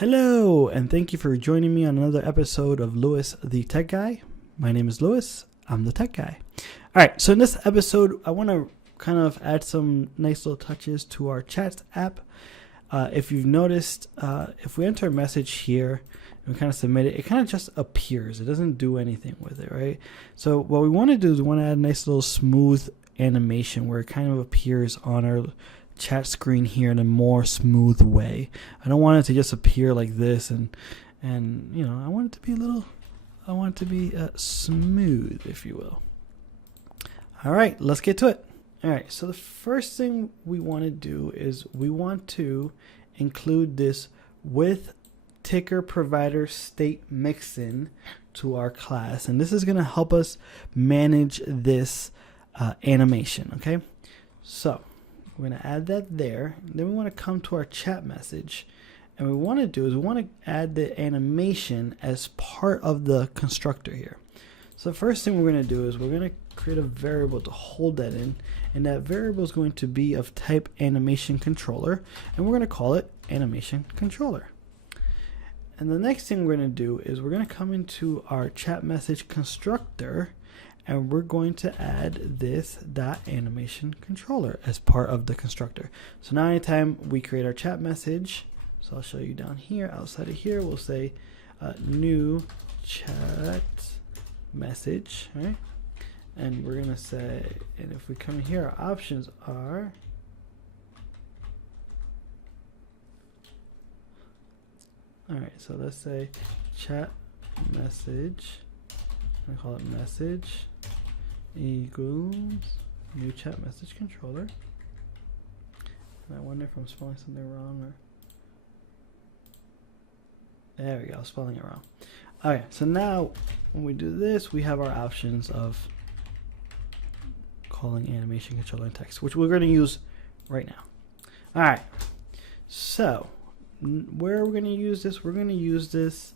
Hello, and thank you for joining me on another episode of Lewis the Tech Guy. My name is Lewis. I'm the Tech Guy. All right, so in this episode, I want to kind of add some nice little touches to our Chats app. If you've noticed, if we enter a message here and we kind of submit it, it kind of just appears. It doesn't do anything with it, right? So what we want to do is we want to add a nice little smooth animation where it kind of appears on our chat screen here in a more smooth way. I don't want it to just appear like this, and you know, I want it to be smooth, if you will. All right, let's get to it. All right, so the first thing we want to do is we want to include this with ticker provider state mixin to our class, and this is going to help us manage this animation. Okay, so we're going to add that there. Then we want to come to our chat message, and what we want to do is we want to add the animation as part of the constructor here. So the first thing we're going to do is we're going to create a variable to hold that in, and that variable is going to be of type animation controller, and we're going to call it animation controller. And the next thing we're going to do is we're going to come into our chat message constructor, and we're going to add this .animation controller as part of the constructor. So now anytime we create our chat message, so I'll show you down here, outside of here, we'll say new chat message, right? And we're gonna say, and if we come here, our options are all right. So let's say chat message. I call it message equals new chat message controller. And I wonder if I'm spelling something wrong, or there we go, I was spelling it wrong. Okay, so now when we do this, we have our options of calling animation controller and text, which we're going to use right now. All right, so where are we going to use this? We're going to use this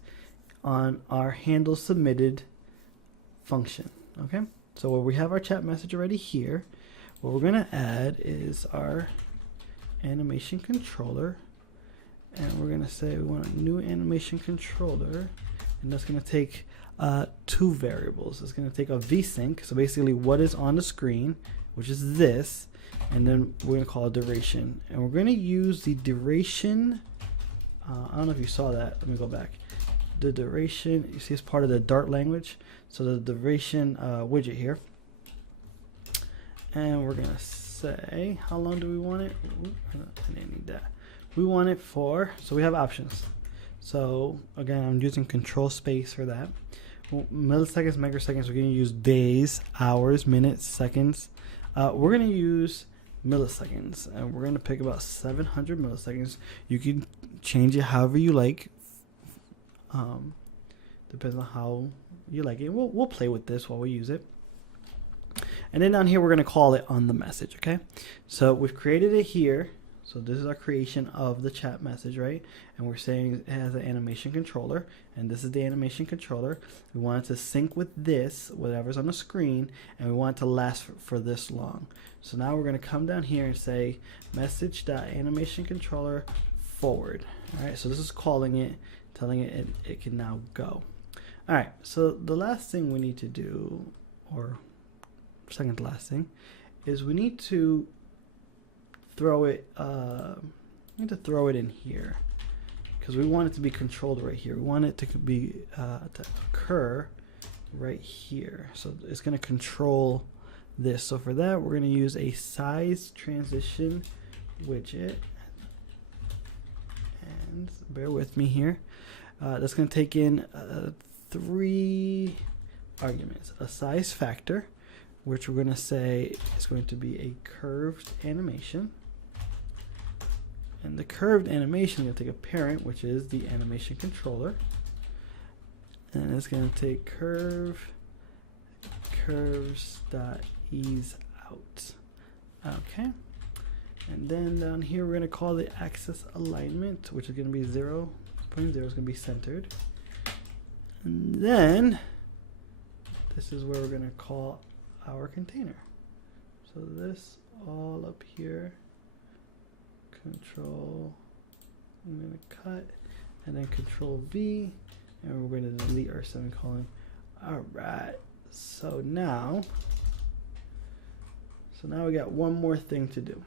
on our handle submitted function. Okay, so where we have our chat message already here, what we're going to add is our animation controller, and we're going to say we want a new animation controller, and that's going to take two variables. It's going to take a vsync, so basically what is on the screen, which is this, and then we're going to call it duration, and we're going to use the duration. I don't know if you saw that. Let me go back. The duration, you see, it's part of the Dart language, so the duration widget here, and we're going to say how long do we want it. I didn't need that. We want it for, so we have options. So again, I'm using control space for that. Milliseconds, microseconds, we're going to use days, hours, minutes, seconds. We're going to use milliseconds, and we're going to pick about 700 milliseconds. You can change it however you like. Depends on how you like it. We'll play with this while we use it. And then down here, we're going to call it on the message. Okay, so we've created it here. So this is our creation of the chat message, right? And we're saying it has an animation controller, and this is the animation controller. We want it to sync with this, whatever's on the screen, and we want it to last for this long. So now we're going to come down here and say message.animation controller forward. All right, so this is calling it, telling it it can now go. All right, so the last thing we need to do, or second to last thing, is we need to throw it in here, because we want it to be controlled right here. We want it to be to occur right here, so it's going to control this. So for that, we're going to use a size transition widget, and bear with me here. That's going to take in 3 arguments: a size factor, which we're going to say is going to be a curved animation. And the curved animation is going to take a parent, which is the animation controller. And it's going to take curves.ease out. Okay. And then down here, we're going to call the axis alignment, which is going to be 0.0, is going to be centered. And then this is where we're going to call our container. So this all up here, control, I'm going to cut, and then Control V, and we're going to delete our semicolon. All right, so now we got one more thing to do.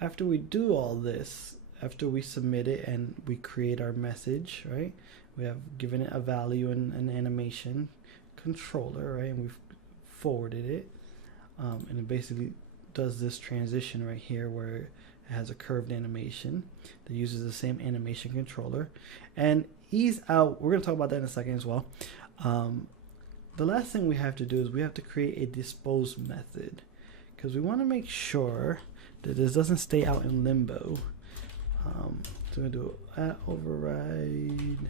After we do all this, after we submit it and we create our message, right? We have given it a value and an animation controller, right? And we've forwarded it, and it basically does this transition right here where it has a curved animation that uses the same animation controller. And ease out, we're going to talk about that in a second as well. The last thing we have to do is we have to create a dispose method, because we want to make sure that this doesn't stay out in limbo. So we're going to do override,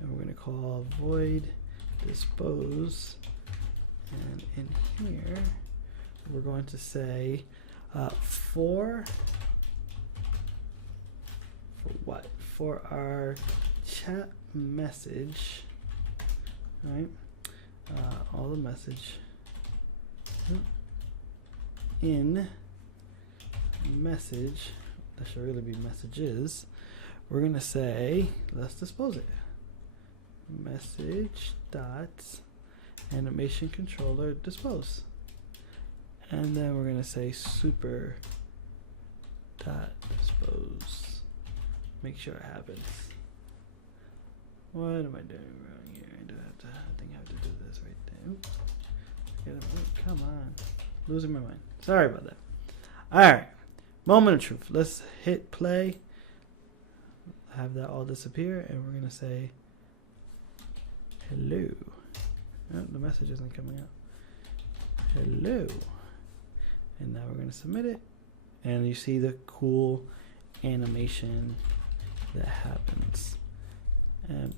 and we're going to call void dispose, and in here we're going to say for what? For our chat message, right? All the message in message, that should really be messages, we're gonna say, let's dispose it. Message dot animation controller dispose, and then we're gonna say super dot dispose. Make sure it happens. What am I doing wrong here? I think I have to do this right there. Oops. Come on, losing my mind. Sorry about that. All right, moment of truth. Let's hit play. Have that all disappear, and we're gonna say hello. Oh, the message isn't coming out. Hello. And now we're gonna submit it, and you see the cool animation that happens. And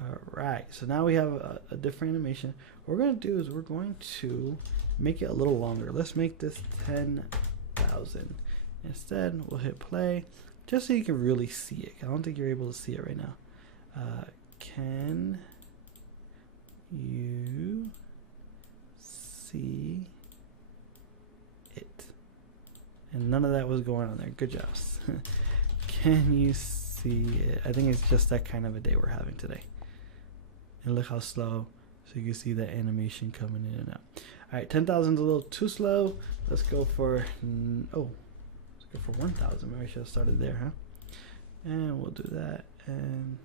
all right, so now we have a different animation. What we're going to do is we're going to make it a little longer. Let's make this 10,000. Instead, we'll hit play just so you can really see it. I don't think you're able to see it right now. Can you see it? And none of that was going on there. Good job. Can you see it? I think it's just that kind of a day we're having today. And look how slow, so you can see that animation coming in and out. All right, 10,000 is a little too slow. Let's go for, let's go for 1,000. Maybe I should have started there, huh? And we'll do that. And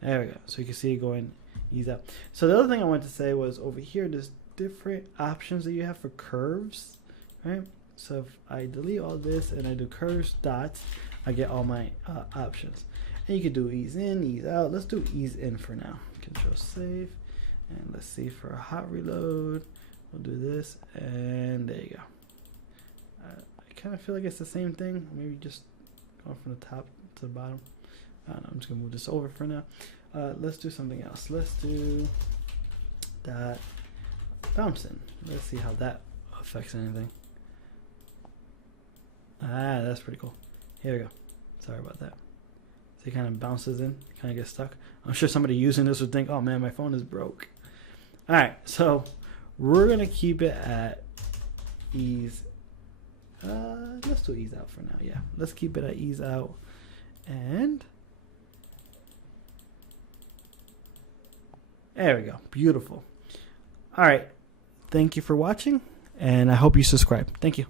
there we go. So you can see it going ease out. So the other thing I wanted to say was over here, there's different options that you have for curves, right? So if I delete all this and I do curves dots, I get all my options. And you can do ease in, ease out. Let's do ease in for now. Control save, and let's see for a hot reload. We'll do this, and there you go. I kind of feel like it's the same thing. Maybe just going from the top to the bottom. I don't know, I'm just gonna move this over for now. Let's do something else. Let's do that bouncing. Let's see how that affects anything. That's pretty cool. Here we go. Sorry about that. So it kind of bounces in, kind of gets stuck. I'm sure somebody using this would think, oh man, my phone is broke. All right, so we're gonna keep it at ease. Let's do ease out for now. Yeah, let's keep it at ease out. And there we go. Beautiful. All right. Thank you for watching, and I hope you subscribe. Thank you.